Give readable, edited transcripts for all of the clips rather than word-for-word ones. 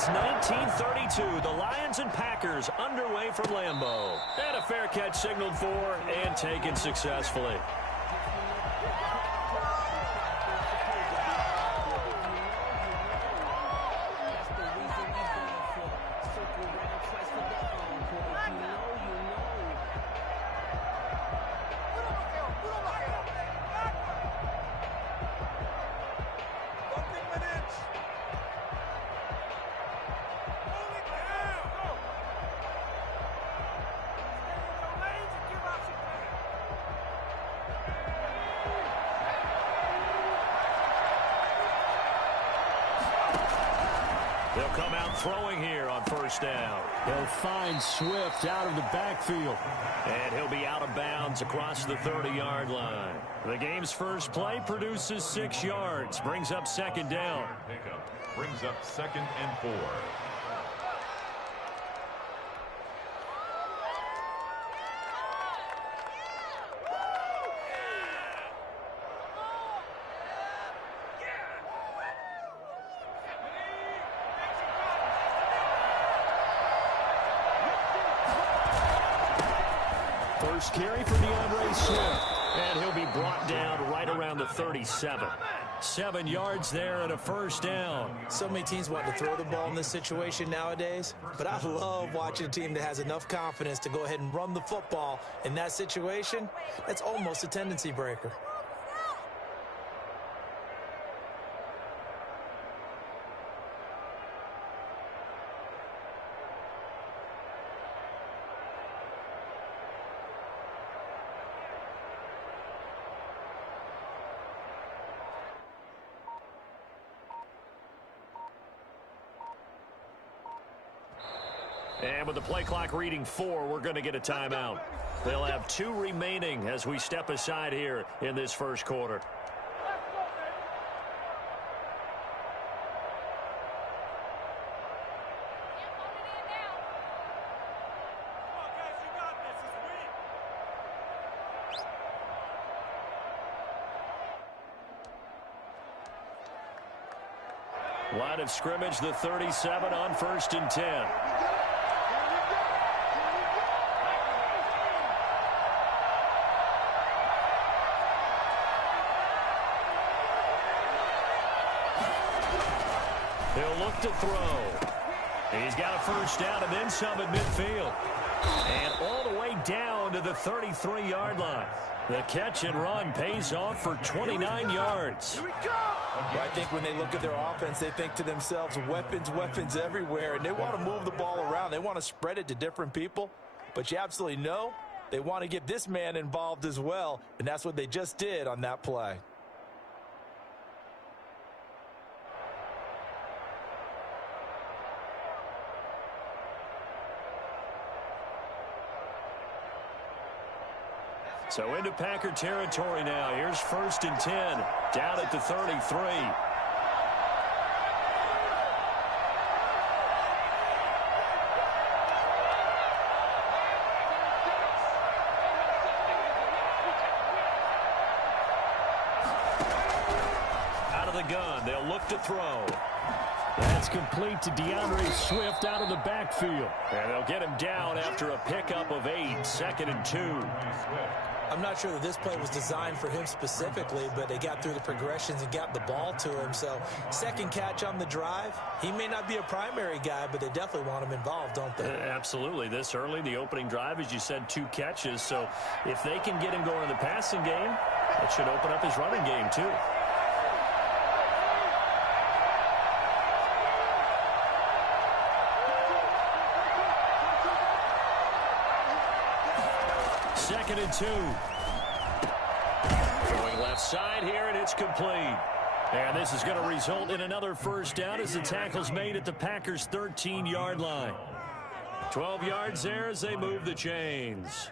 It's 1932. The Lions and Packers underway from Lambeau. And a fair catch signaled for and taken successfully. They'll come out throwing here on first down. They'll find Swift out of the backfield. And he'll be out of bounds across the 30-yard line. The game's first play produces 6 yards. Brings up second down. Pickup brings up 2nd and 4. First carry for DeAndre Swift. And he'll be brought down right around the 37. 7 yards there and a first down. So many teams want to throw the ball in this situation nowadays, but I love watching a team that has enough confidence to go ahead and run the football. In that situation, that's almost a tendency breaker. And with the play clock reading 4, we're going to get a timeout. They'll have 2 remaining as we step aside here in this first quarter. Line of scrimmage, the 37 on 1st and 10. He'll look to throw. He's got a first down and then some at midfield. And all the way down to the 33-yard line. The catch and run pays off for 29 yards. Here we go! Well, I think when they look at their offense, they think to themselves, weapons, weapons everywhere. And they want to move the ball around. They want to spread it to different people. But you absolutely know they want to get this man involved as well. And that's what they just did on that play. So into Packer territory now. Here's 1st and 10, down at the 33. Out of the gun, they'll look to throw. That's complete to DeAndre Swift out of the backfield. And they'll get him down after a pickup of 8, 2nd and 2. I'm not sure that this play was designed for him specifically, but they got through the progressions and got the ball to him. So, second catch on the drive. He may not be a primary guy, but they definitely want him involved, don't they? Absolutely. This early, the opening drive, as you said, 2 catches. So, if they can get him going in the passing game, it should open up his running game, too. Second and 2. Going left side here, and it's complete. And this is going to result in another first down as the tackle's made at the Packers' 13-yard line. 12 yards there as they move the chains.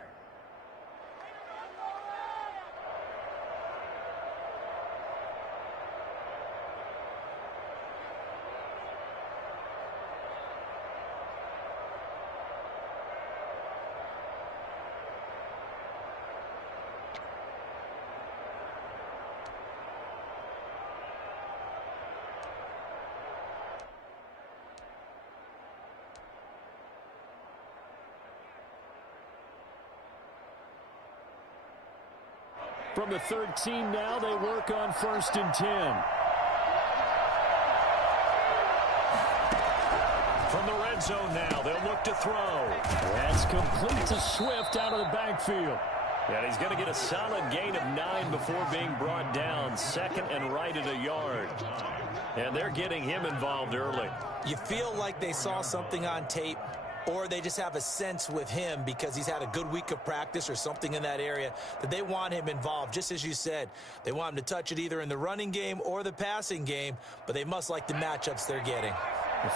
From the 13 now, they work on 1st and 10. From the red zone now, they'll look to throw. That's complete to Swift out of the backfield. And he's going to get a solid gain of 9 before being brought down. 2nd and right at a yard. And they're getting him involved early. You feel like they saw something on tape, or they just have a sense with him because he's had a good week of practice or something in that area that they want him involved. Just as you said, they want him to touch it either in the running game or the passing game, but they must like the matchups they're getting.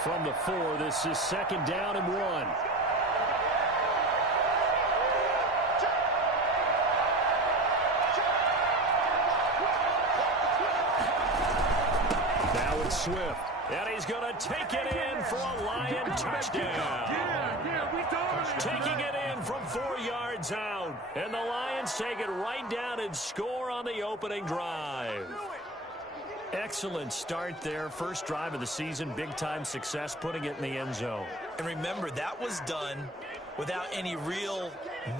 From the 4, this is 2nd down and 1. Now it's Swift. And he's going to take it in for a Lion touchdown. Taking it in from 4 yards out. And the Lions take it right down and score on the opening drive. Excellent start there. First drive of the season. Big-time success putting it in the end zone. And remember, that was done without any real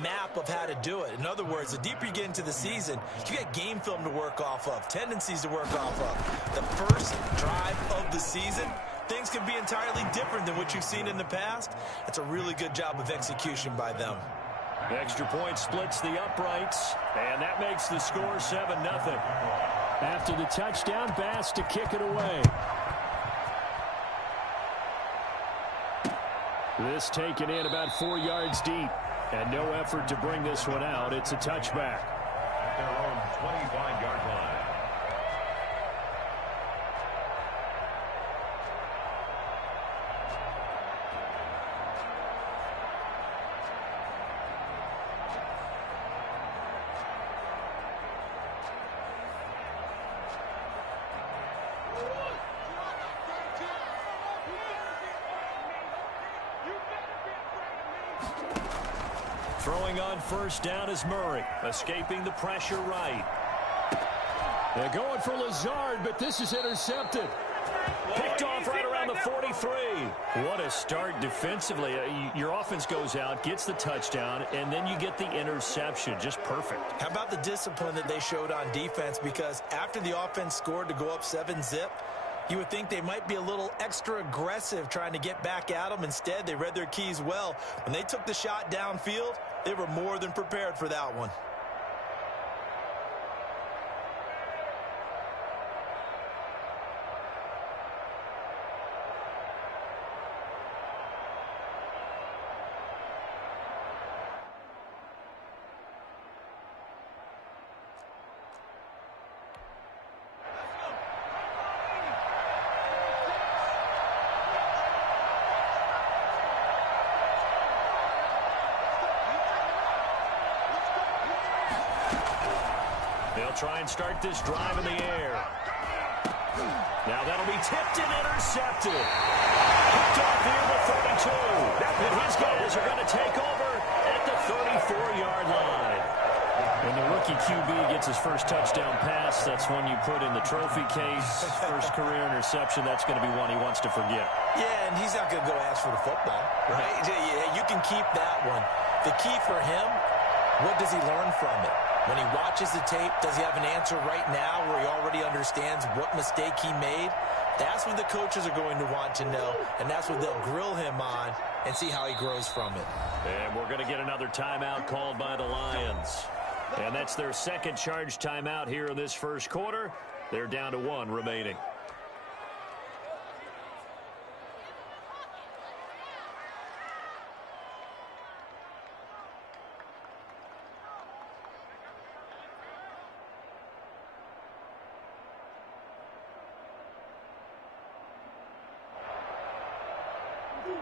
map of how to do it. In other words, the deeper you get into the season, you get game film to work off of, tendencies to work off of. The first drive of the season, things can be entirely different than what you've seen in the past. It's a really good job of execution by them. The extra point splits the uprights, and that makes the score 7-0. After the touchdown, Bass to kick it away. This taken in about 4 yards deep. And no effort to bring this one out. It's a touchback. At their own 25-yard line. Throwing on first down is Murray, escaping the pressure right. They're going for Lazard, but this is intercepted. Picked off right around the 43. What a start defensively. Your offense goes out, gets the touchdown, and then you get the interception. Just perfect. How about the discipline that they showed on defense? Because after the offense scored to go up 7-zip, you would think they might be a little extra aggressive trying to get back at them. Instead, they read their keys well. When they took the shot downfield, they were more than prepared for that one. They'll try and start this drive in the air. Now that'll be tipped and intercepted. Picked off here the 32. And his guys are going to take over at the 34-yard line. When the rookie QB gets his first touchdown pass, that's one you put in the trophy case. First career interception, that's going to be one he wants to forget. Yeah, and he's not going to go ask for the football, right? Yeah, you can keep that one. The key for him, what does he learn from it? When he watches the tape, does he have an answer right now where he already understands what mistake he made? That's what the coaches are going to want to know, and that's what they'll grill him on and see how he grows from it. And we're going to get another timeout called by the Lions. And that's their second charge timeout here in this first quarter. They're down to 1 remaining.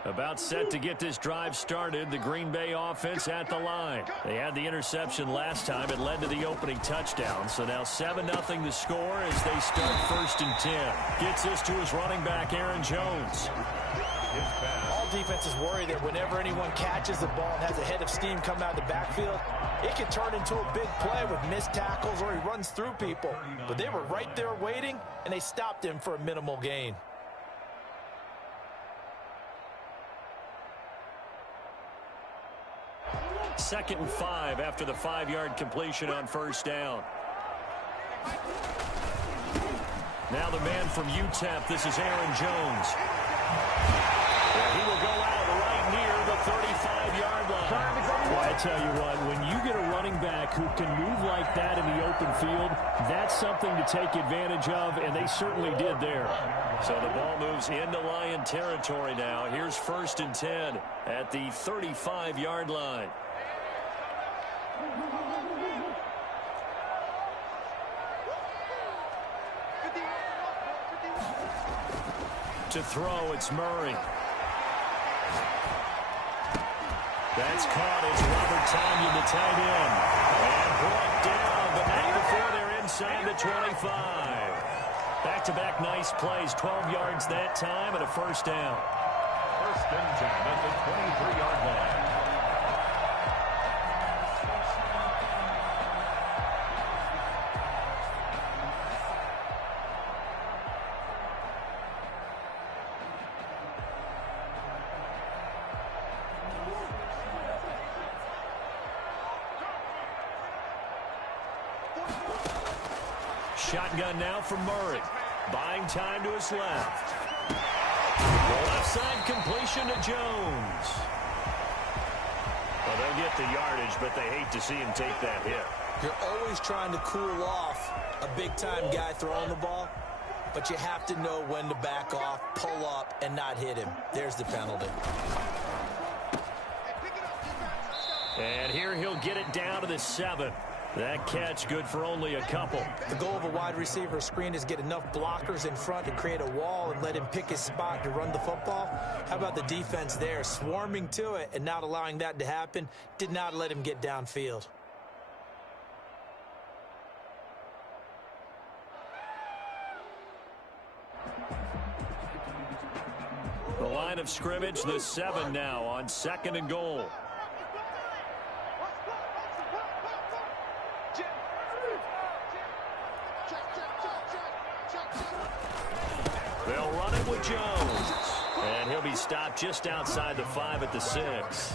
About set to get this drive started. The Green Bay offense at the line. They had the interception last time. It led to the opening touchdown. So now 7-0 the score as they start 1st and 10. Gets this to his running back, Aaron Jones. All defenses worry that whenever anyone catches the ball and has a head of steam come out of the backfield, it can turn into a big play with missed tackles or he runs through people. But they were right there waiting, and they stopped him for a minimal gain. Second and 5 after the 5-yard completion on first down. Now the man from UTEP, this is Aaron Jones. He will go out right near the 35-yard line. Well, I tell you what, when you get a running back who can move like that in the open field, that's something to take advantage of, and they certainly did there. So the ball moves into Lion territory now. Here's 1st and 10 at the 35-yard line. To throw, it's Murray. That's caught. It's Robert Tonyan, the tight end. And brought down, but not before they're inside the 25. Back-to-back nice plays. 12 yards that time and a 1st down. 1st and 10 at the 23-yard line. Shotgun now from Murray. Buying time to his left. The left side completion to Jones. Well, they'll get the yardage, but they hate to see him take that hit. You're always trying to cool off a big-time guy throwing the ball, but you have to know when to back off, pull up, and not hit him. There's the penalty. And here he'll get it down to the 7. That catch good for only a couple. The goal of a wide receiver screen is get enough blockers in front to create a wall and let him pick his spot to run the football. How about the defense there, swarming to it and not allowing that to happen? Did not let him get downfield. The line of scrimmage, the 7 now on 2nd and goal. They'll run it with Jones. And he'll be stopped just outside the 5 at the 6.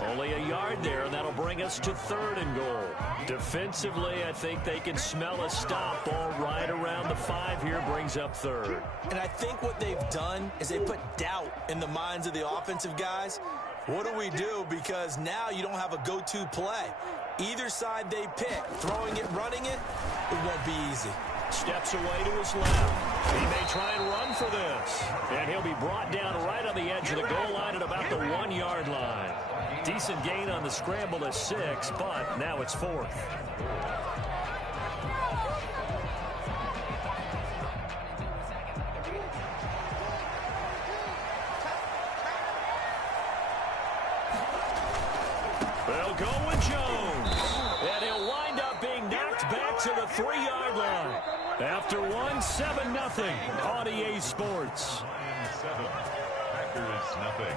Only a yard there, and that'll bring us to 3rd and goal. Defensively, I think they can smell a stop. Ball right around the 5 here brings up 3rd. And I think what they've done is they put doubt in the minds of the offensive guys. What do we do? Because now you don't have a go-to play. Either side they pick, throwing it, running it, it won't be easy. Steps away to his left. He may try and run for this. And he'll be brought down right on the edge of the goal line at about the 1-yard line. Decent gain on the scramble at 6, but now it's 4th. They'll go with Jones. And he'll wind up being knocked back to the 3-yard line. After 1, 7-0 on EA Sports. 7. Packers nothing.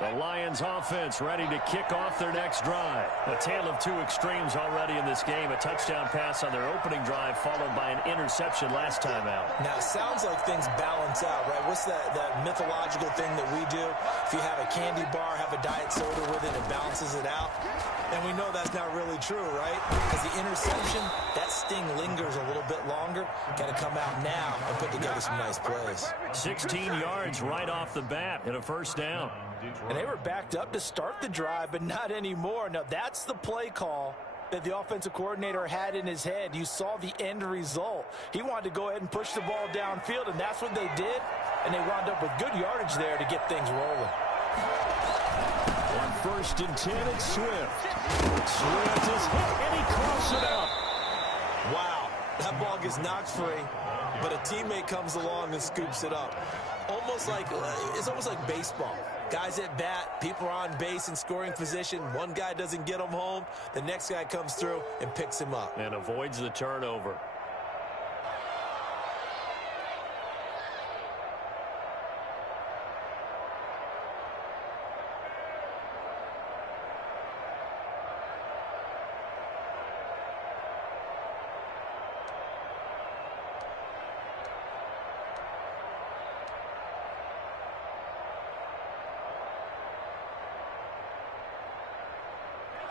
The Lions offense ready to kick off their next drive. A tale of 2 extremes already in this game. A touchdown pass on their opening drive followed by an interception last time out. Now, it sounds like things balance out, right? What's that mythological thing that we do? If you have a candy bar, have a diet soda with it, it balances it out. And we know that's not really true, right? Because the interception, that sting lingers a little bit longer. Got to come out now and put together some nice plays. 16 yards right off the bat and a 1st down. And they were backed up to start the drive, but not anymore. Now, that's the play call that the offensive coordinator had in his head. You saw the end result. He wanted to go ahead and push the ball downfield, and that's what they did. And they wound up with good yardage there to get things rolling. On 1st and 10, it's Swift. Swift is hit, and he coughs it up. Wow, that ball gets knocked free, but a teammate comes along and scoops it up. It's almost like baseball. Guys at bat, people are on base in scoring position. One guy doesn't get him home. The next guy comes through and picks him up. And avoids the turnover.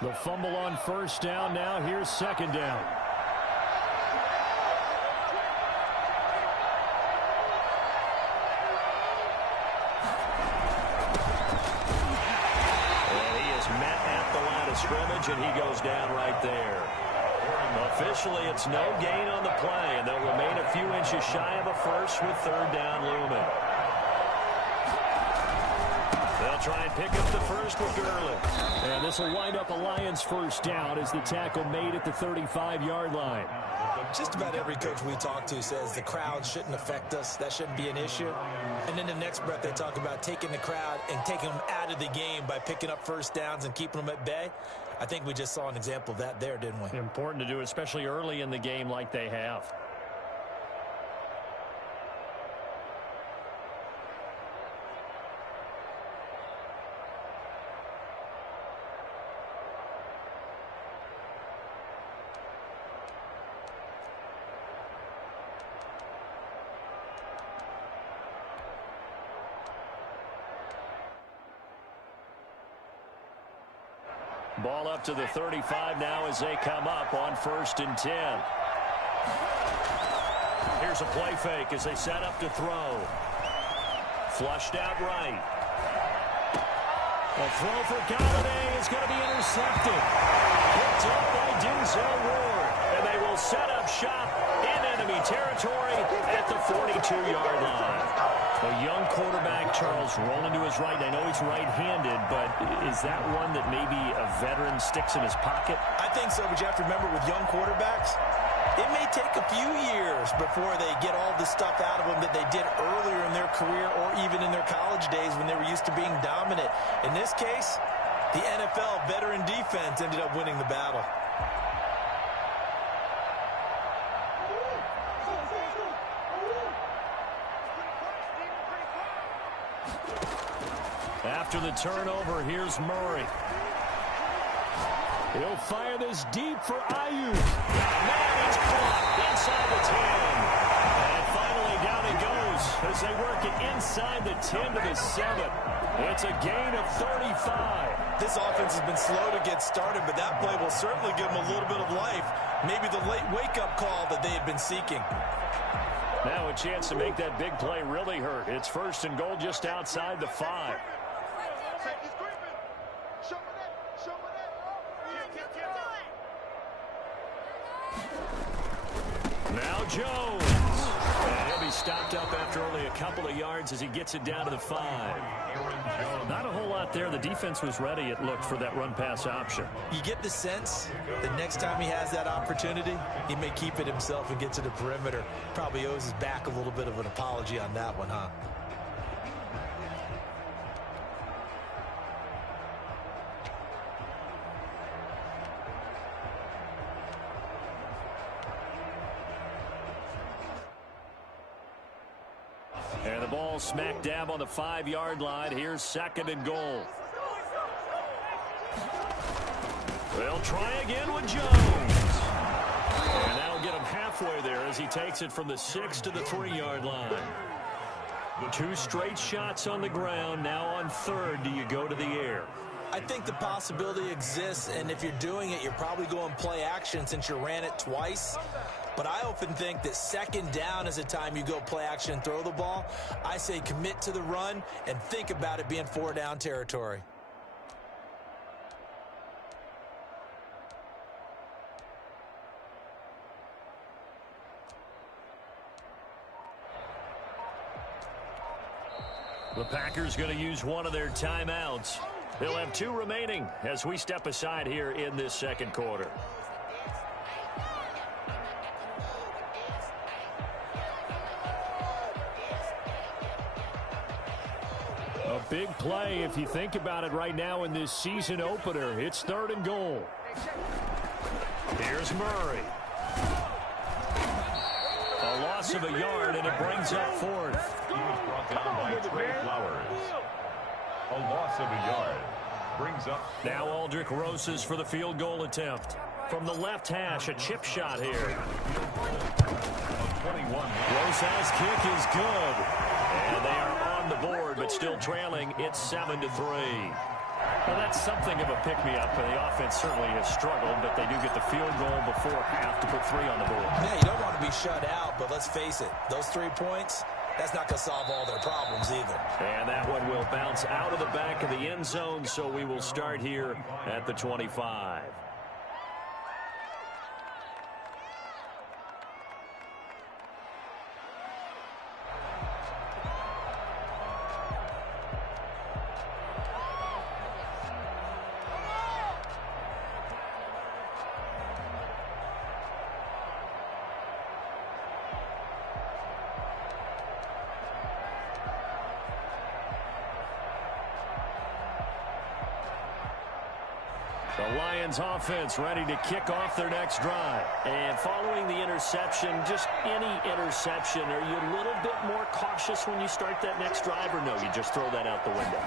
The fumble on first down. Now here's second down. And he is met at the line of scrimmage, and he goes down right there. Officially, it's no gain on the play, and they'll remain a few inches shy of a first with third down looming. They'll try and pick up the first with Gurley. And this will wind up a Lions first down as the tackle made at the 35-yard line. Just about every coach we talk to says the crowd shouldn't affect us. That shouldn't be an issue. And then the next breath they talk about taking the crowd and taking them out of the game by picking up first downs and keeping them at bay. I think we just saw an example of that there, didn't we? Important to do, especially early in the game like they have. Ball up to the 35 now as they come up on 1st and 10. Here's a play fake as they set up to throw. Flushed out right. A throw for Got2eat4 is going to be intercepted. Picked up by Denzel Ward. And they will set up shop in enemy territory at the 42-yard line. A young quarterback, Charles, rolling to his right. I know he's right-handed, but is that one that maybe a veteran sticks in his pocket? I think so, but you have to remember with young quarterbacks, it may take a few years before they get all the stuff out of them that they did earlier in their career or even in their college days when they were used to being dominant. In this case, the NFL veteran defense ended up winning the battle. After the turnover, here's Murray. He'll fire this deep for Ayuk. Man, he's caught inside the 10. And finally down he goes as they work it inside the 10 to the 7. It's a gain of 35. This offense has been slow to get started, but that play will certainly give them a little bit of life. Maybe the late wake-up call that they had been seeking. Now a chance to make that big play really hurt. It's 1st and goal just outside the 5. Now Jones. And he'll be stopped up after only a couple of yards as he gets it down to the 5. Not a whole lot there. The defense was ready, it looked, for that run-pass option. You get the sense that next time he has that opportunity, he may keep it himself and get to the perimeter. Probably owes his back a little bit of an apology on that one, huh? And the ball smack dab on the 5-yard line. Here's 2nd and goal. They'll try again with Jones. And that'll get him halfway there as he takes it from the 6 to the 3-yard line. 2 straight shots on the ground. Now on 3rd, do you go to the air? I think the possibility exists, and if you're doing it, you're probably going play action since you ran it twice. But I often think that 2nd down is the time you go play action and throw the ball. I say commit to the run and think about it being 4-down territory. The Packers going to use one of their timeouts. They'll have 2 remaining as we step aside here in this 2nd quarter. A big play if you think about it right now in this season opener. It's 3rd and goal. Here's Murray. A loss of a yard, and it brings up 4th. He was brought down by Trey Flowers. A loss of a yard. Brings up. Now Aldrick Rosas for the field goal attempt. From the left hash, a chip shot here. 21. Rosas' kick is good. And they are on the board, but still trailing. It's 7-3. Well, that's something of a pick-me-up. The offense certainly has struggled, but they do get the field goal before half to put 3 on the board. Yeah, you don't want to be shut out, but let's face it, those 3 points, that's not going to solve all their problems either. And that one will bounce out of the back of the end zone, so we will start here at the 25. The Lions offense ready to kick off their next drive. And following the interception, just any interception, are you a little bit more cautious when you start that next drive, or no, you just throw that out the window?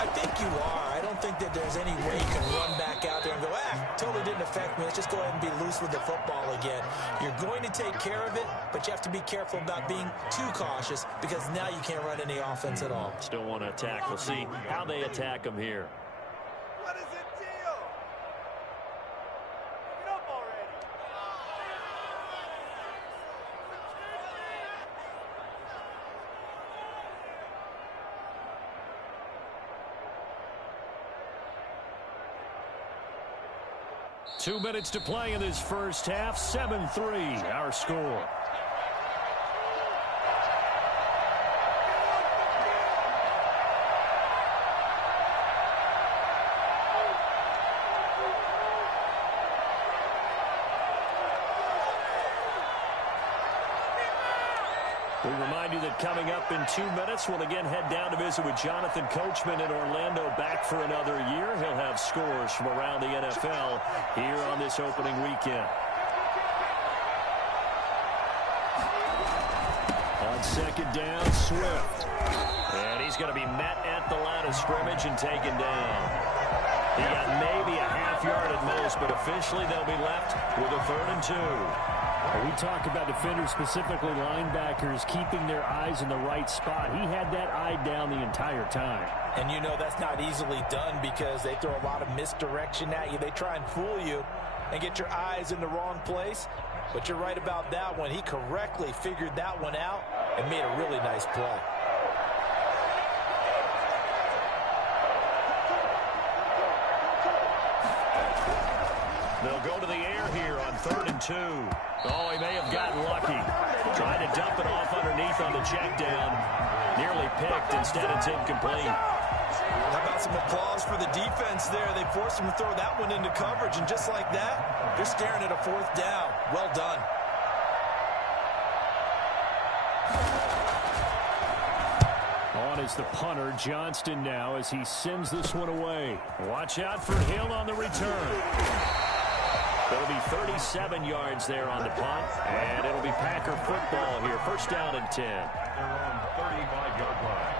I think you are. I don't think that there's any way you can run back out there and go, totally didn't affect me. Let's just go ahead and be loose with the football again. You're going to take care of it, but you have to be careful about being too cautious because now you can't run any offense at all. Still want to attack. We'll see how they attack them here. What is it, deal? Get up already. 2 minutes to play in this first half. 7-3, our score. We remind you that coming up in 2 minutes, we'll again head down to visit with Jonathan Coachman in Orlando, back for another year. He'll have scores from around the NFL here on this opening weekend. On second down, Swift. And he's going to be met at the line of scrimmage and taken down. He got maybe a half yard at most, but officially they'll be left with a 3rd and 2. We talk about defenders, specifically linebackers, keeping their eyes in the right spot. He had that eye down the entire time. And you know that's not easily done because they throw a lot of misdirection at you. They try and fool you and get your eyes in the wrong place. But you're right about that one. He correctly figured that one out and made a really nice play. They'll go to the air here on 3rd and 2. Oh, he may have gotten lucky. Trying to dump it off underneath on the check down. Nearly picked. Instead, it's incomplete. How about some applause for the defense there? They forced him to throw that one into coverage, and just like that, they're staring at a 4th down. Well done. On is the punter, Johnston, now as he sends this one away. Watch out for Hill on the return. It'll be 37 yards there on the punt, and it'll be Packer football here. 1st down and 10. They're on 35-yard line.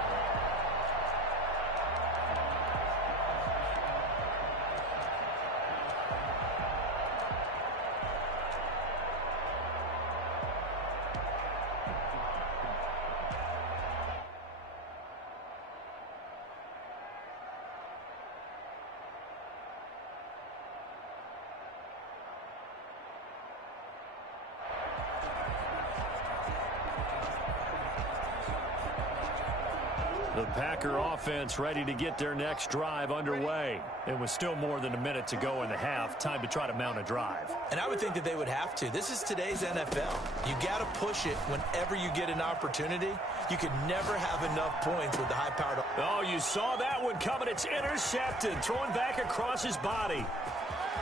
The Packer offense ready to get their next drive underway. It was still more than a minute to go in the half. Time to try to mount a drive. And I would think that they would have to. This is today's NFL. You got to push it whenever you get an opportunity. You could never have enough points with the high-powered. Oh, you saw that one coming. It's intercepted. Thrown back across his body.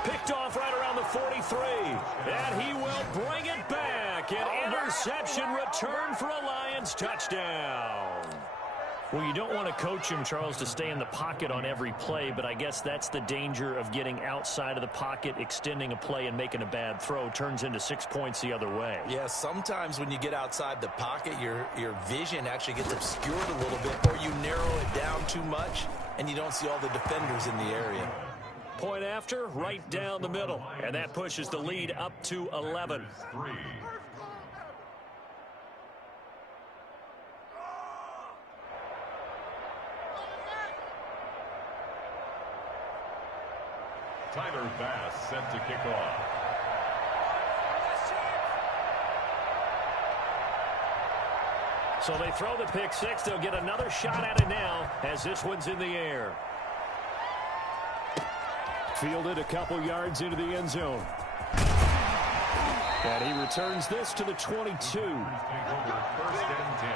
Picked off right around the 43. And he will bring it back. An interception return for a Lions touchdown. Well, you don't want to coach him, Charles, to stay in the pocket on every play, but I guess that's the danger of getting outside of the pocket, extending a play, and making a bad throw. Turns into 6 points the other way. Yeah, sometimes when you get outside the pocket, your vision actually gets obscured a little bit, or you narrow it down too much, and you don't see all the defenders in the area. Point after, right down the middle, and that pushes the lead up to 11. 3. Tyler Bass set to kick off. So they throw the pick six. They'll get another shot at it now as this one's in the air. Fielded a couple yards into the end zone. And he returns this to the 22. First and 10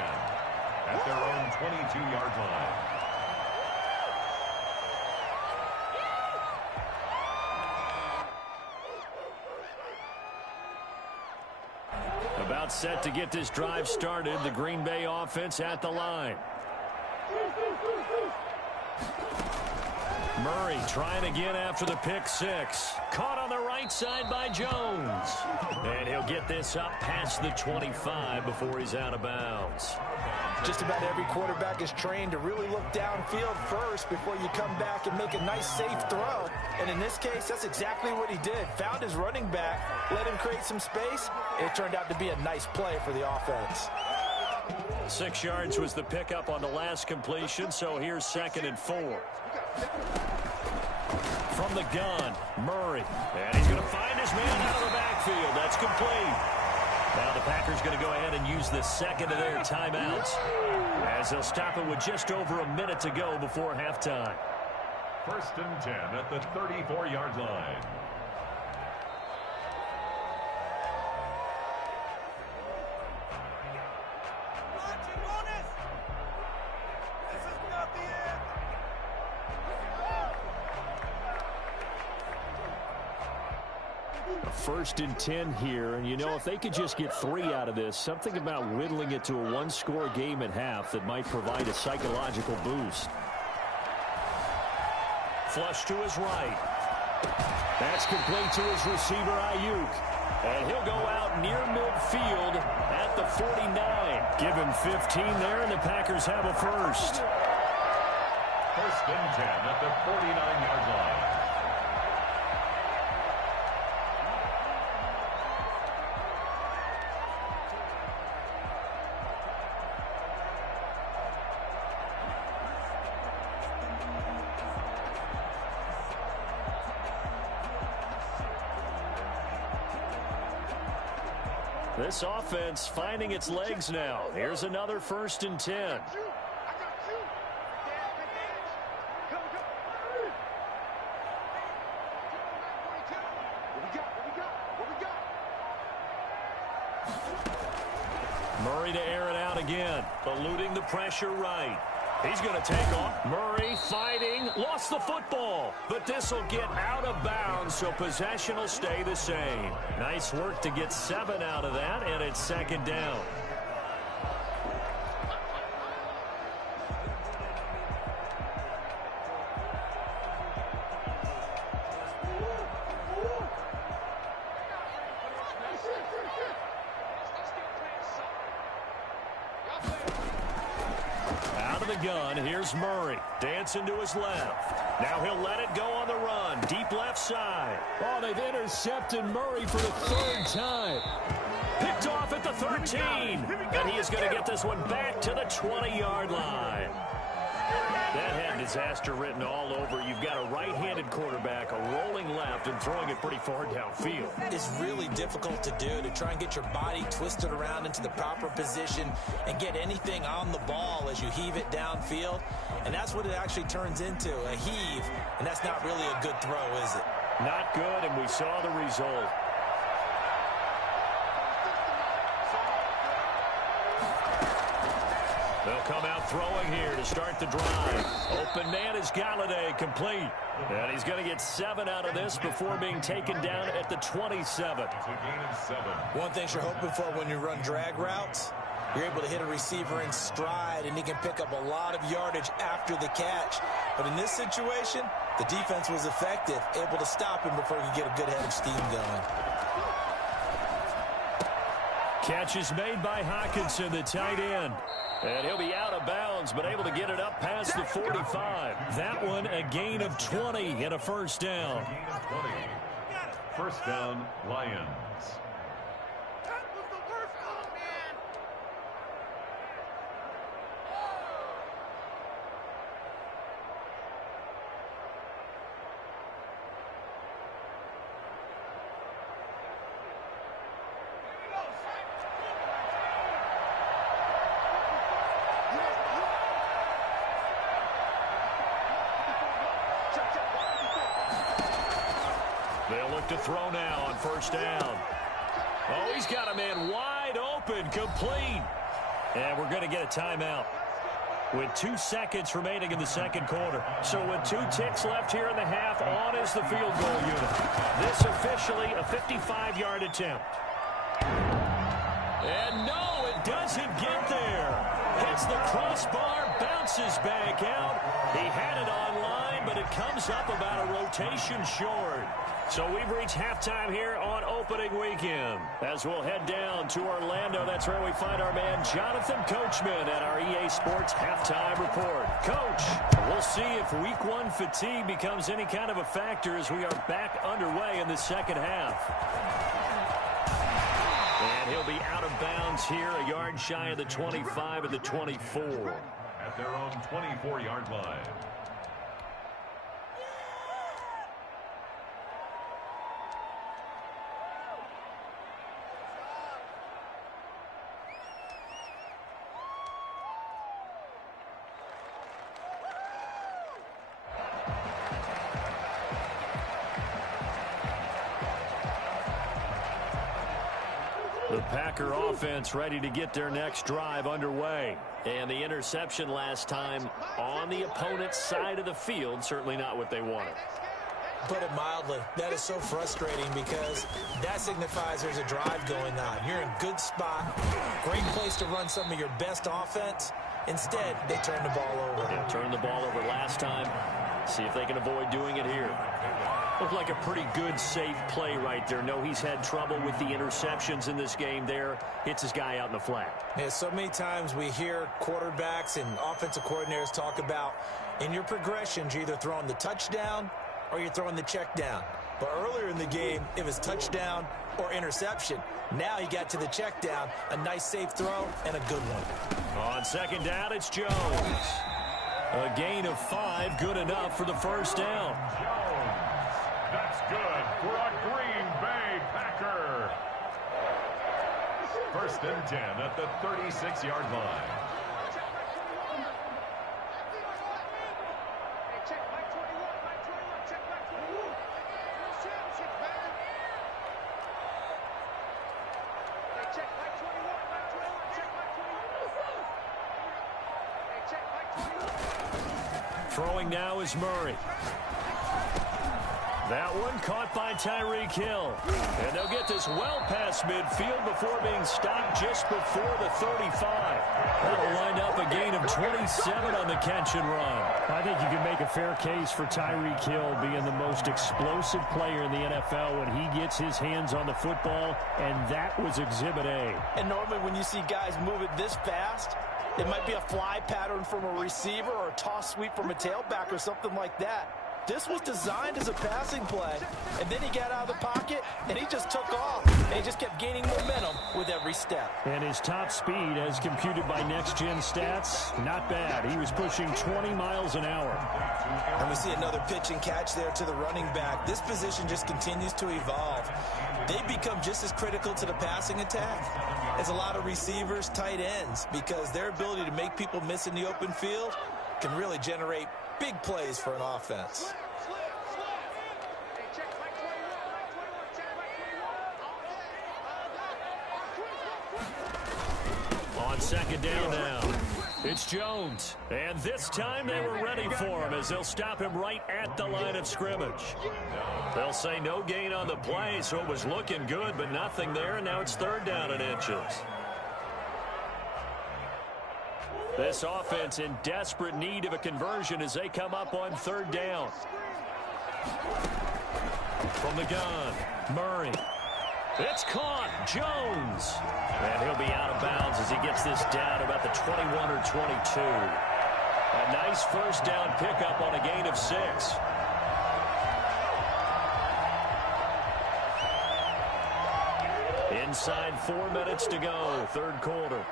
at their own 22-yard line. About set to get this drive started. The Green Bay offense at the line. Murray trying again after the pick six. Caught on the right side by Jones. And he'll get this up past the 25 before he's out of bounds. Just about every quarterback is trained to really look downfield first before you come back and make a nice, safe throw. And in this case, that's exactly what he did. Found his running back, let him create some space, and it turned out to be a nice play for the offense. 6 yards was the pickup on the last completion, so here's 2nd and 4. From the gun, Murray. And he's going to find his man out of the backfield. That's complete. Now the Packers going to go ahead and use the second of their timeouts as they'll stop it with just over a minute to go before halftime. First and 10 at the 34-yard line. First and 10 here, and you know, if they could just get 3 out of this, something about whittling it to a one-score game at half that might provide a psychological boost. Flush to his right. That's complete to his receiver, Ayuk. And he'll go out near midfield at the 49. Give him 15 there, and the Packers have a first. First and 10 at the 49-yard line. This offense finding its legs now. Here's another first and 10. Murray to air it out again, eluding the pressure right. He's going to take off. Murray fighting, lost the football, but this will get out of bounds, so possession will stay the same. Nice work to get 7 out of that, and it's 2nd down. Gun. Here's Murray dancing to his left. Now he'll let it go on the run. Deep left side. Oh, they've intercepted Murray for the 3rd time. Picked off at the 13. And he is going to get this one back to the 20-yard line. That had disaster written all over. You've got a right-handed quarterback, a rolling left, and throwing it pretty far downfield. It's really difficult to do, to try and get your body twisted around into the proper position and get anything on the ball as you heave it downfield. And that's what it actually turns into, a heave. And that's not really a good throw, is it? Not good, and we saw the result. They'll come out throwing here to start the drive. Open man is Galladay, complete. And he's going to get 7 out of this before being taken down at the 27. It's a gain of 7. One thing you're hoping for when you run drag routes, you're able to hit a receiver in stride, and he can pick up a lot of yardage after the catch. But in this situation, the defense was effective, able to stop him before he could get a good head of steam going. Catch is made by Hawkinson, the tight end. And he'll be out of bounds, but able to get it up past the 45. That one, a gain of 20 and a first down. Gain of 20. First down, Lions. to throw now on first down. Oh, he's got a man wide open, complete. And we're going to get a timeout with 2 seconds remaining in the second quarter. So with 2 ticks left here in the half, on is the field goal unit. This officially a 55-yard attempt. And no, it doesn't get there. Hits the crossbar, bounces back out. He had it online, but it comes up about a rotation short. So we've reached halftime here on opening weekend. As we'll head down to Orlando, that's where we find our man Jonathan Coachman at our EA Sports Halftime Report. Coach, we'll see if Week 1 fatigue becomes any kind of a factor as we are back underway in the second half. And he'll be out of bounds here, a yard shy of the 25 and the 24. At their own 24-yard line. The Packer offense ready to get their next drive underway. And the interception last time on the opponent's side of the field, certainly not what they wanted. Put it mildly, that is so frustrating because that signifies there's a drive going on. You're in a good spot, great place to run some of your best offense. Instead, they turn the ball over. Yeah, turned the ball over last time. See if they can avoid doing it here. Looked like a pretty good, safe play right there. No, he's had trouble with the interceptions in this game there. Hits his guy out in the flat. Yeah, so many times we hear quarterbacks and offensive coordinators talk about in your progressions, you're either throwing the touchdown or you're throwing the check down. But earlier in the game, it was touchdown or interception. Now he got to the check down, a nice safe throw, and a good one. On second down, it's Jones. A gain of 5, good enough for the first down. That's good for a Green Bay Packer. First and 10 at the 36-yard line. Throwing now is Murray. That one caught by Tyreek Hill. And they'll get this well past midfield before being stopped just before the 35. That'll wind up a gain of 27 on the catch and run. I think you can make a fair case for Tyreek Hill being the most explosive player in the NFL when he gets his hands on the football, and that was Exhibit A. And normally when you see guys move it this fast, it might be a fly pattern from a receiver or a toss sweep from a tailback or something like that. This was designed as a passing play, and then he got out of the pocket, and he just took off, and he just kept gaining momentum with every step. And his top speed, as computed by next-gen stats, not bad. He was pushing 20 miles an hour. And we see another pitch and catch there to the running back. This position just continues to evolve. They become just as critical to the passing attack as a lot of receivers, tight ends, because their ability to make people miss in the open field can really generate big plays for an offense. On second down now, it's Jones. And this time they were ready for him as they'll stop him right at the line of scrimmage. They'll say no gain on the play, so it was looking good, but nothing there, and now it's third down and inches. This offense in desperate need of a conversion as they come up on third down. From the gun, Murray. It's caught, Jones. And he'll be out of bounds as he gets this down about the 21 or 22. A nice first down pickup on a gain of 6. Inside 4 minutes to go, third quarter.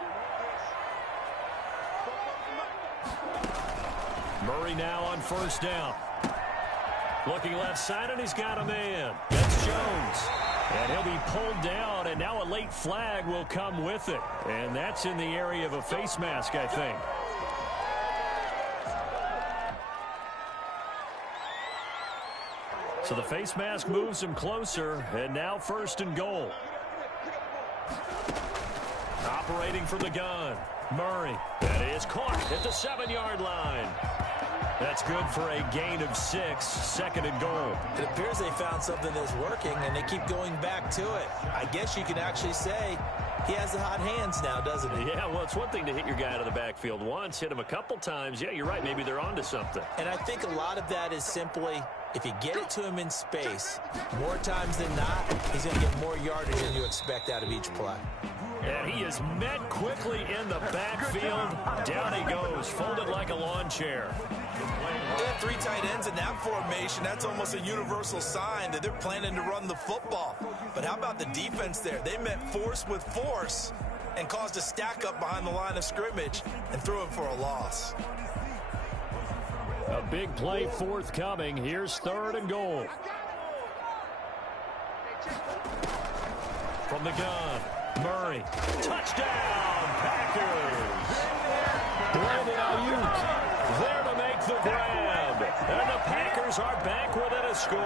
Murray now on first down. Looking left side, and he's got a man. That's Jones. And he'll be pulled down, and now a late flag will come with it. And that's in the area of a face mask, I think. So the face mask moves him closer, and now 1st and goal. Operating from the gun, Murray. That is caught at the 7-yard line. That's good for a gain of 6, 2nd and goal. It appears they found something that's working, and they keep going back to it. I guess you can actually say he has the hot hands now, doesn't he? Yeah, well, it's one thing to hit your guy out of the backfield once, hit him a couple times. Yeah, you're right. Maybe they're onto something. And I think a lot of that is simply, if you get it to him in space, more times than not, he's going to get more yardage than you expect out of each play. And he is met quickly in the backfield. Down he goes, folded like a lawn chair. They have 3 tight ends in that formation. That's almost a universal sign that they're planning to run the football. But how about the defense there? They met force with force and caused a stack up behind the line of scrimmage and threw him for a loss. A big play forthcoming. Here's 3rd and goal. From the gun, Murray. Touchdown, Packers. Brandon Ayuk there to make the grab. And the Packers are back within a score.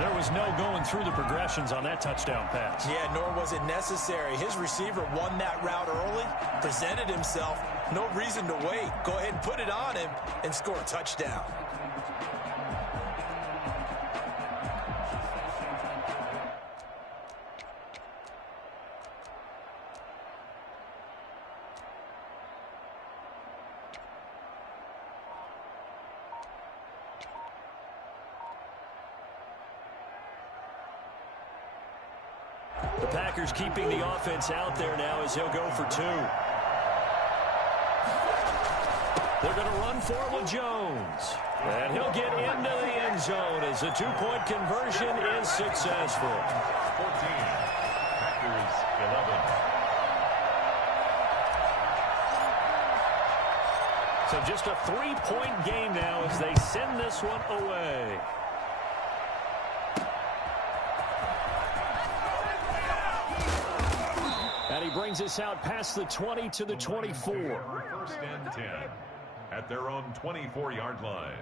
There was no going through the progressions on that touchdown pass. Yeah, nor was it necessary. His receiver won that route early, presented himself. No reason to wait. Go ahead and put it on him and score a touchdown. The Packers keeping the offense out there now as he'll go for 2. They're going to run for it with Jones. And he'll get into the end zone as the 2-point conversion is successful. 14. Packers 11. So just a 3-point game now as they send this one away. And he brings us out past the 20 to the 24. 1st and 10 at their own 24-yard line.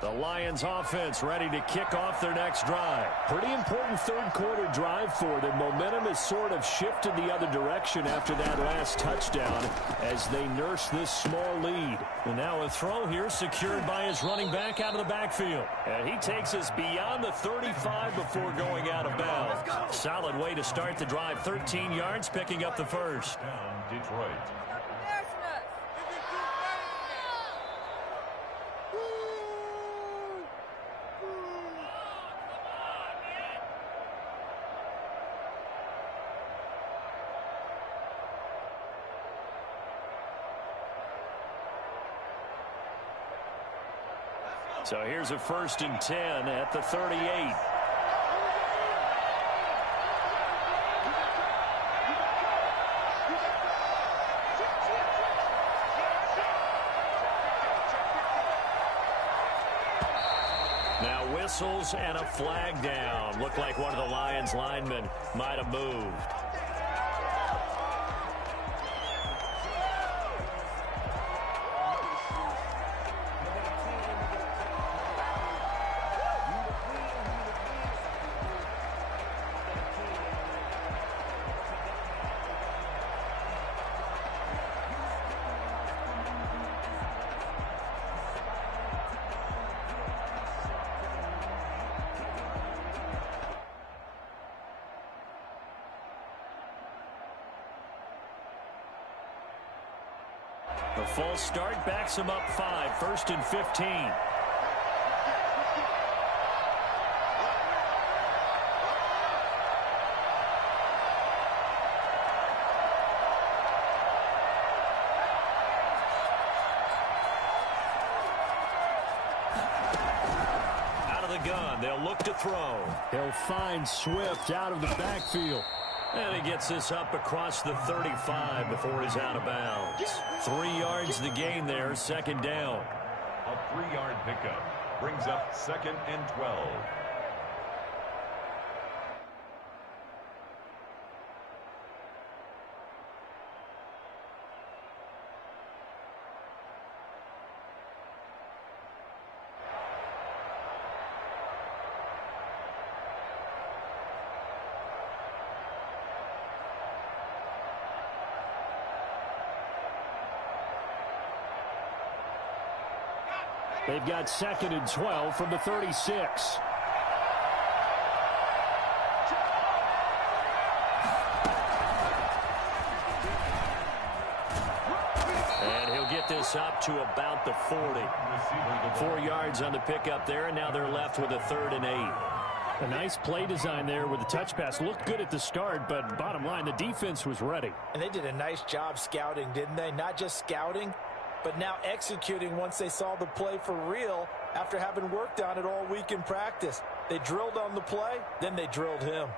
The Lions offense ready to kick off their next drive. Pretty important 3rd quarter drive for them. Momentum has sort of shifted the other direction after that last touchdown as they nurse this small lead. And now a throw here secured by his running back out of the backfield. And he takes us beyond the 35 before going out of bounds. Solid way to start the drive. 13 yards, picking up the 1st. Down Detroit. So here's a 1st and 10 at the 38. Now whistles and a flag down. Looked like one of the Lions linemen might have moved. The false start backs him up 5, 1st and 15. Out of the gun, they'll look to throw. He'll find Swift out of the backfield. And he gets this up across the 35 before he's out of bounds. 3 yards the gain there, second down. A 3-yard pickup brings up 2nd and 12. They've got 2nd and 12 from the 36. And he'll get this up to about the 40. 4 yards on the pickup there, and now they're left with a 3rd and 8. A nice play design there with the touch pass. Looked good at the start, but bottom line, the defense was ready. And they did a nice job scouting, didn't they? Not just scouting, but now executing once they saw the play for real after having worked on it all week in practice. They drilled on the play, then they drilled him.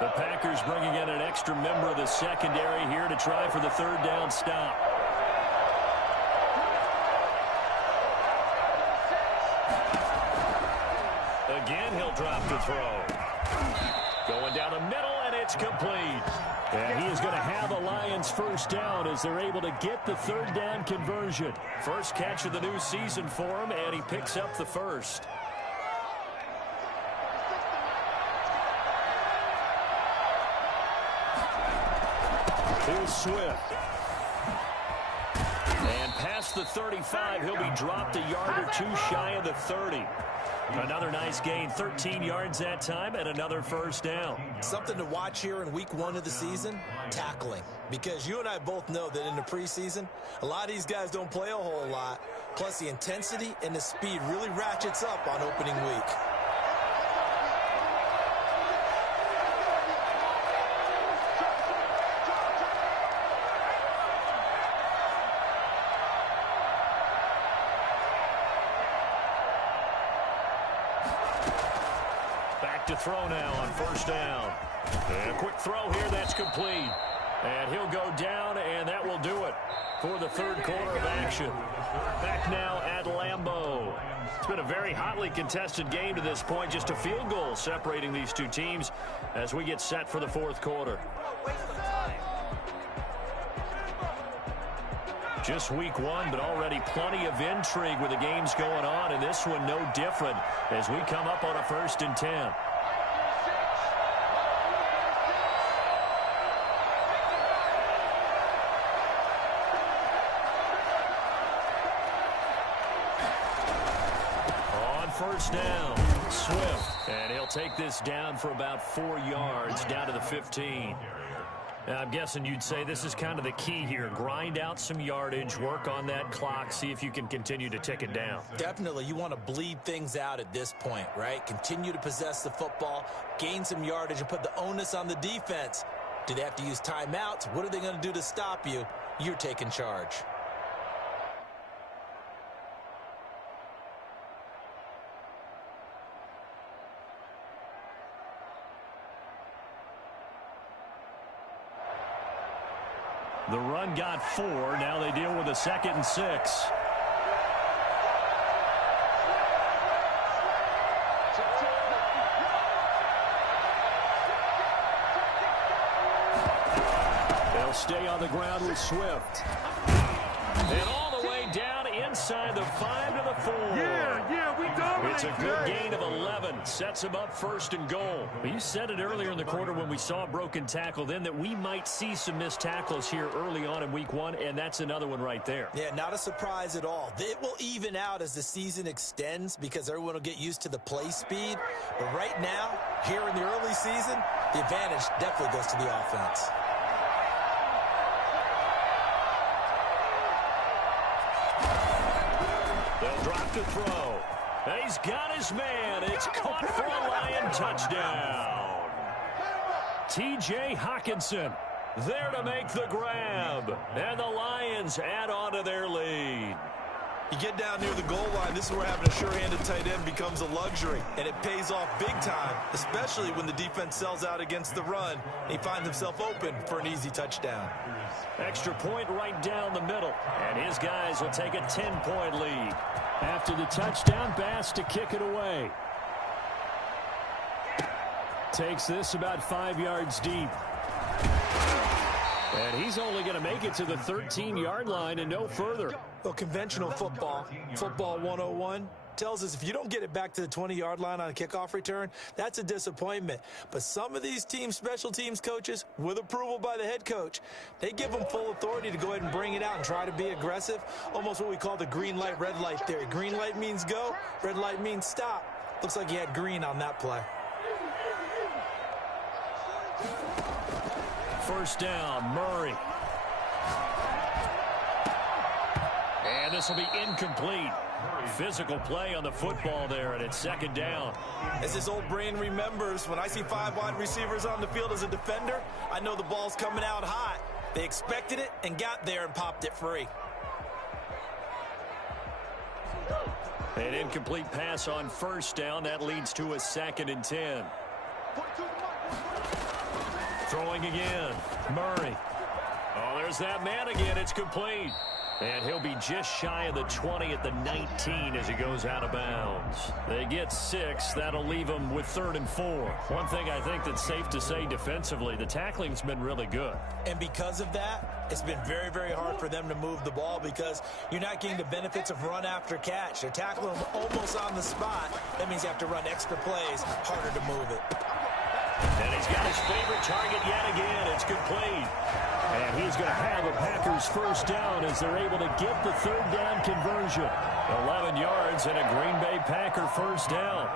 The Packers bringing in an extra member of the secondary here to try for the 3rd down stop. Again, he'll drop to throw. Going down the middle, and it's complete. And he is going to have a Lions first down as they're able to get the 3rd down conversion. First catch of the new season for him, and he picks up the first. Here's Swift. And past the 35, he'll be dropped a yard or 2 shy of the 30. Another nice gain, 13 yards that time, and another first down. Something to watch here in week 1 of the season, tackling. Because you and I both know that in the preseason, a lot of these guys don't play a whole lot. Plus the intensity and the speed really ratchets up on opening week. To throw now on first down. And a quick throw here, that's complete. And he'll go down, and that will do it for the 3rd quarter of action. Back now at Lambeau. It's been a very hotly contested game to this point. Just a field goal separating these two teams as we get set for the 4th quarter. Just week 1, but already plenty of intrigue with the games going on, and this one no different as we come up on a 1st and 10. First down, Swift, and he'll take this down for about 4 yards down to the 15. Now, I'm guessing you'd say this is kind of the key here. Grind out some yardage, work on that clock, see if you can continue to tick it down. Definitely, you want to bleed things out at this point, right? Continue to possess the football, gain some yardage, and put the onus on the defense. Do they have to use timeouts? What are they going to do to stop you? You're taking charge. The run got 4. Now they deal with a 2nd and 6. They'll stay on the ground with Swift. And all the way down inside the 5 to the 4. Yeah, we dominate. It's a good gain of 11. Sets him up 1st and goal. Well, you said it earlier in the quarter when we saw a broken tackle then that we might see some missed tackles here early on in week 1, and that's another one right there. Yeah, not a surprise at all. It will even out as the season extends because everyone will get used to the play speed. But right now, here in the early season, the advantage definitely goes to the offense. They'll drop to throw. And he's got his man. It's caught for a Lion touchdown. T.J. Hawkinson there to make the grab. And the Lions add on to their lead. You get down near the goal line, this is where having a sure-handed tight end becomes a luxury, and it pays off big time, especially when the defense sells out against the run, and he finds himself open for an easy touchdown. Extra point right down the middle, and his guys will take a 10-point lead. After the touchdown, Bass to kick it away. Takes this about 5 yards deep. And he's only going to make it to the 13-yard line and no further. Well, conventional football 101, tells us if you don't get it back to the 20-yard line on a kickoff return, that's a disappointment. But some of these teams, special teams coaches, with approval by the head coach, they give them full authority to go ahead and bring it out and try to be aggressive, almost what we call the green light, red light theory. Green light means go, red light means stop. Looks like he had green on that play. First down, Murray. And this will be incomplete. Physical play on the football there, and it's second down. As his old brain remembers, when I see 5 wide receivers on the field as a defender, I know the ball's coming out hot. They expected it and got there and popped it free. An incomplete pass on first down. That leads to a 2nd and 10. Throwing again, Murray. Oh, there's that man again. It's complete. And he'll be just shy of the 20 at the 19 as he goes out of bounds. They get 6. That'll leave them with 3rd and 4. One thing I think that's safe to say defensively, the tackling's been really good. And because of that, it's been very, very hard for them to move the ball because you're not getting the benefits of run after catch. They're tackling them almost on the spot. That means you have to run extra plays, harder to move it. And he's got his favorite target yet again. It's complete. And he's going to have a Packers first down as they're able to get the 3rd down conversion. 11 yards and a Green Bay Packer first down.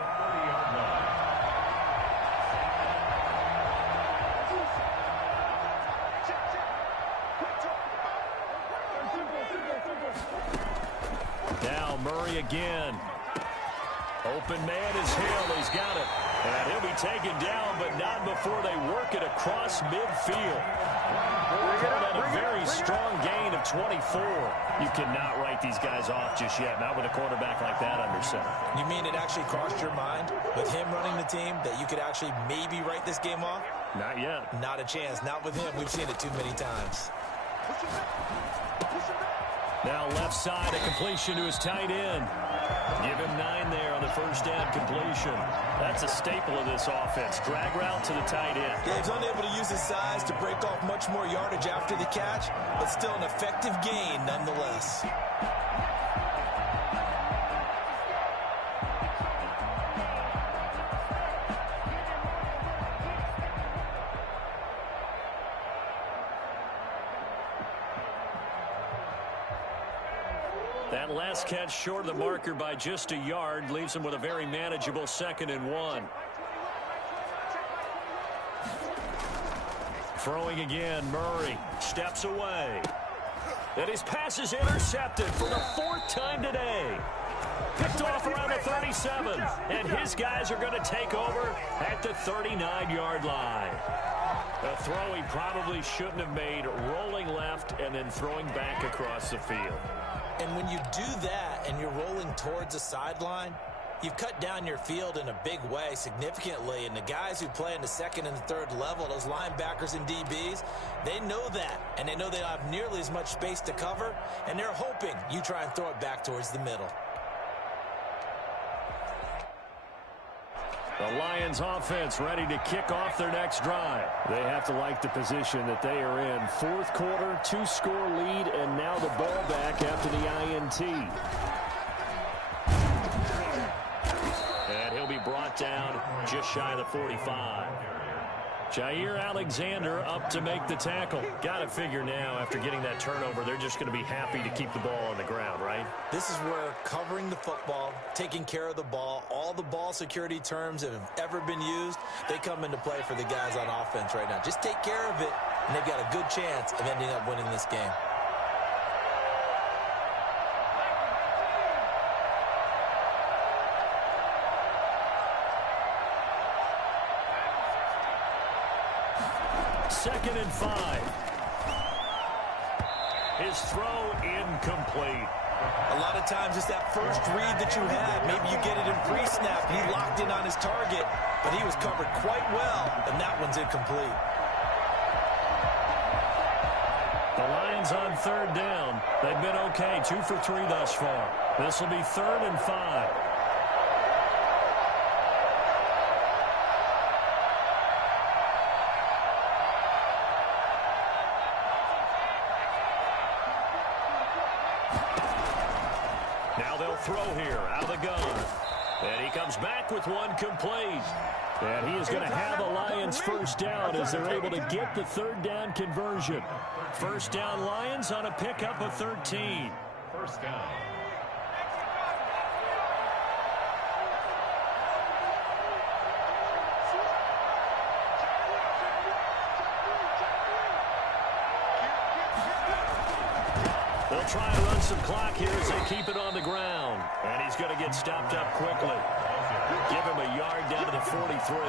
Now Murray again. Open man is Hill. He's got it. And he'll be taken down, but not before they work it across midfield. And a very strong gain of 24. You cannot write these guys off just yet, not with a quarterback like that under center. You mean it actually crossed your mind with him running the team that you could actually maybe write this game off? Not yet. Not a chance. Not with him. We've seen it too many times. Now left side, a completion to his tight end. Give him 9 there on the first down completion. That's a staple of this offense. Drag route to the tight end. Yeah, he's unable to use his size to break off much more yardage after the catch, but still an effective gain nonetheless. That last catch short of the marker by just a yard leaves him with a very manageable 2nd and 1. Throwing again, Murray steps away. And his pass is intercepted for the 4th time today. Picked off around the 37. And his guys are going to take over at the 39-yard line. A throw he probably shouldn't have made, rolling left and then throwing back across the field. And when you do that and you're rolling towards the sideline, you've cut down your field in a big way significantly. And the guys who play in the 2nd and 3rd level, those linebackers and DBs, they know that. And they know they don't have nearly as much space to cover. And they're hoping you try and throw it back towards the middle. The Lions offense ready to kick off their next drive. They have to like the position that they are in. 4th quarter, 2-score lead, and now the ball back after the INT. And he'll be brought down just shy of the 45. Jair Alexander up to make the tackle. Got to figure now, after getting that turnover, they're just going to be happy to keep the ball on the ground, right? This is where covering the football, taking care of the ball, all the ball security terms that have ever been used, they come into play for the guys on offense right now. Just take care of it, and they've got a good chance of ending up winning this game. 2nd and 5. His throw incomplete. A lot of times it's that first read that you have. Maybe you get it in pre-snap. He locked in on his target, but he was covered quite well, and that one's incomplete. The Lions on 3rd down. They've been okay, 2 for 3 thus far. This will be 3rd and 5. Now they'll throw here out of the gun. And he comes back with one complete. And he is going to have a Lions first down as they're able to get the 3rd down conversion. First down Lions on a pickup of 13. First down. They'll try to run some clock here as they keep it on the ground. And he's going to get stopped up quickly. Give him a yard down to the 43. A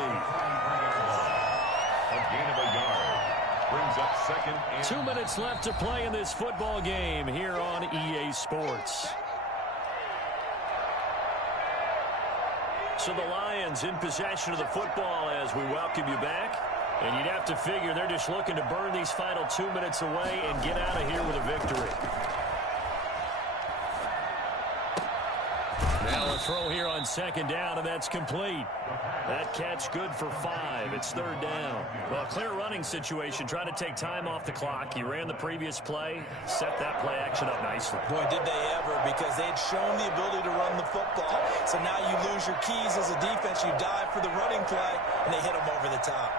gain of a yard. Brings up 2nd and 2 minutes left to play in this football game here on EA Sports. So the Lions in possession of the football as we welcome you back. And you'd have to figure they're just looking to burn these final 2 minutes away and get out of here with a victory. Now a throw here on 2nd down, and that's complete. That catch good for 5. It's 3rd down. Well, clear running situation. Trying to take time off the clock. He ran the previous play, set that play action up nicely. Boy, did they ever, because they had shown the ability to run the football. So now you lose your keys as a defense. You dive for the running play, and they hit them over the top.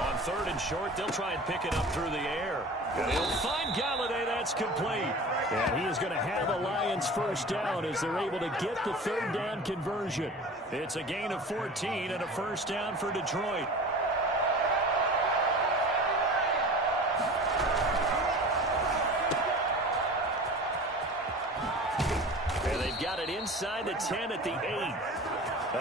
On 3rd and short, they'll try and pick it up through the air. They'll find Galladay. That's complete. And he is going to have a Lions first down as they're able to get the 3rd down conversion. It's a gain of 14 and a first down for Detroit. And they've got it inside the 10 at the 8.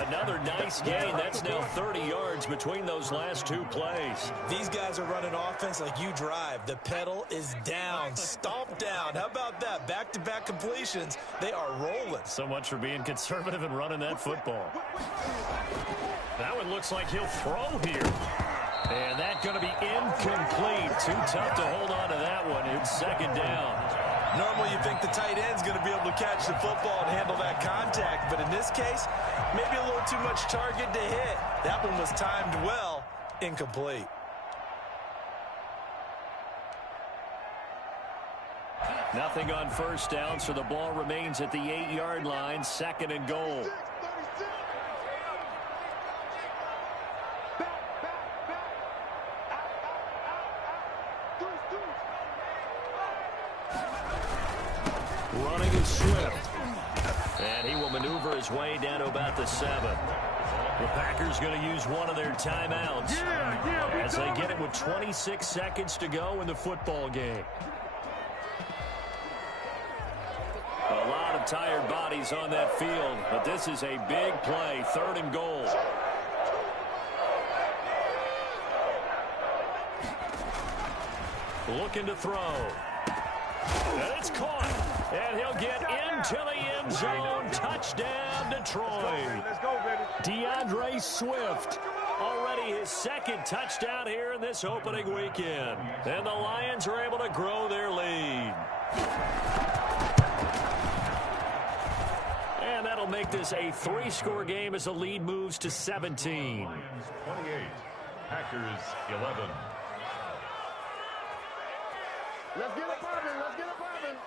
Another nice gain. That's now 30 yards between those last 2 plays. These guys are running offense like you drive. The pedal is down, stomped down. How about that? Back-to-back completions. They are rolling. So much for being conservative and running that football. That one looks like he'll throw here. And that's going to be incomplete. Too tough to hold on to that one. It's 2nd down. Normally you think the tight end's going to be able to catch the football and handle that contact, but in this case, maybe a little too much target to hit. That one was timed well, incomplete. Nothing on first down, so the ball remains at the 8-yard line, 2nd and goal. Running is Swift. And he will maneuver his way down to about the 7. The Packers going to use one of their timeouts as they get it with 26 seconds to go in the football game. A lot of tired bodies on that field, but this is a big play, 3rd and goal. Looking to throw. And it's caught. And he'll get into the end zone. Touchdown, Detroit. Let's go, baby. DeAndre Swift. Already his 2nd touchdown here in this opening weekend. And the Lions are able to grow their lead. And that'll make this a 3-score game as the lead moves to 17. Lions 28, Packers 11. Let's get it poppin'. Let's get it poppin'.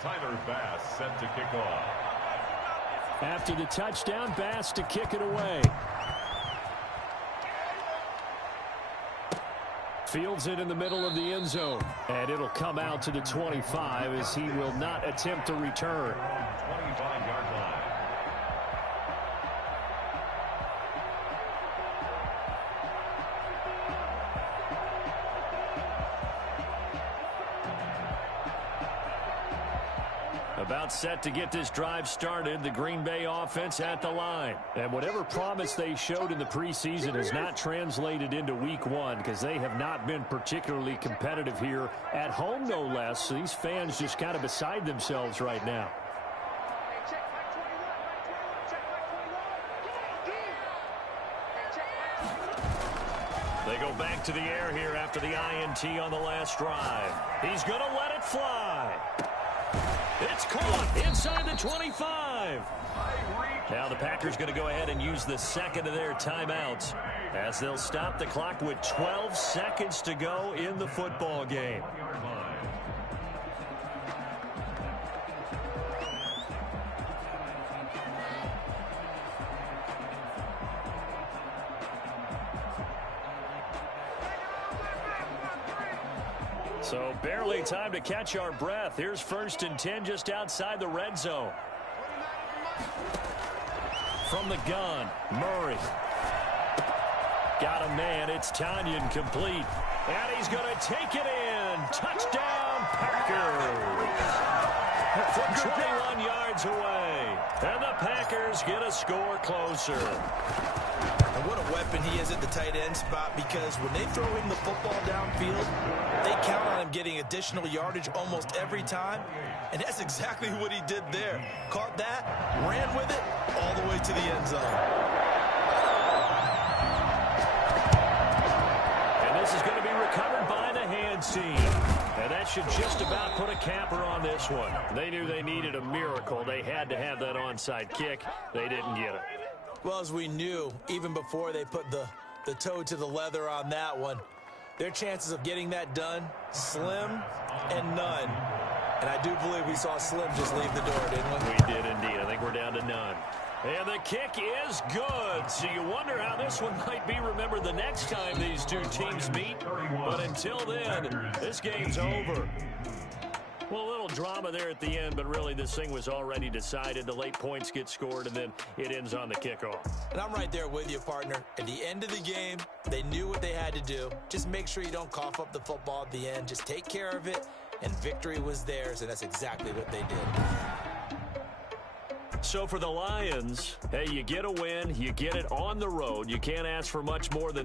Tyler Bass set to kick off. After the touchdown, Bass to kick it away. Fields it in the middle of the end zone. And it'll come out to the 25 as he will not attempt to return. 25-yard line. About set to get this drive started, the Green Bay offense at the line. And whatever promise they showed in the preseason has not translated into week one because they have not been particularly competitive here at home, no less. These fans just kind of beside themselves right now. They go back to the air here after the INT on the last drive. He's going to let it fly. It's caught inside the 25. Now the Packers going to go ahead and use the second of their timeouts as they'll stop the clock with 12 seconds to go in the football game. So barely time to catch our breath. Here's 1st and 10 just outside the red zone. From the gun, Murray. Got a man. It's Tanyan complete. And he's going to take it in. Touchdown, Packers. From 21 yards away. And the Packers get a score closer. And what a weapon he is at the tight end spot, because when they throw him the football downfield, they count on him getting additional yardage almost every time. And that's exactly what he did there. Caught that, ran with it, all the way to the end zone. And this is going to be recovered by the hands team. And that should just about put a capper on this one. They knew they needed a miracle. They had to have that onside kick. They didn't get it. Well, as we knew, even before they put the toe to the leather on that one, their chances of getting that done, slim and none. And I do believe we saw Slim just leave the door, didn't we? We did indeed. I think we're down to none. And the kick is good. So you wonder how this one might be remembered the next time these two teams meet. But until then, this game's over. Well, a little drama there at the end, but really this thing was already decided. The late points get scored, and then it ends on the kickoff. And I'm right there with you, partner. At the end of the game, they knew what they had to do. Just make sure you don't cough up the football at the end. Just take care of it, and victory was theirs, and that's exactly what they did. So for the Lions, hey, you get a win, you get it on the road. You can't ask for much more than that.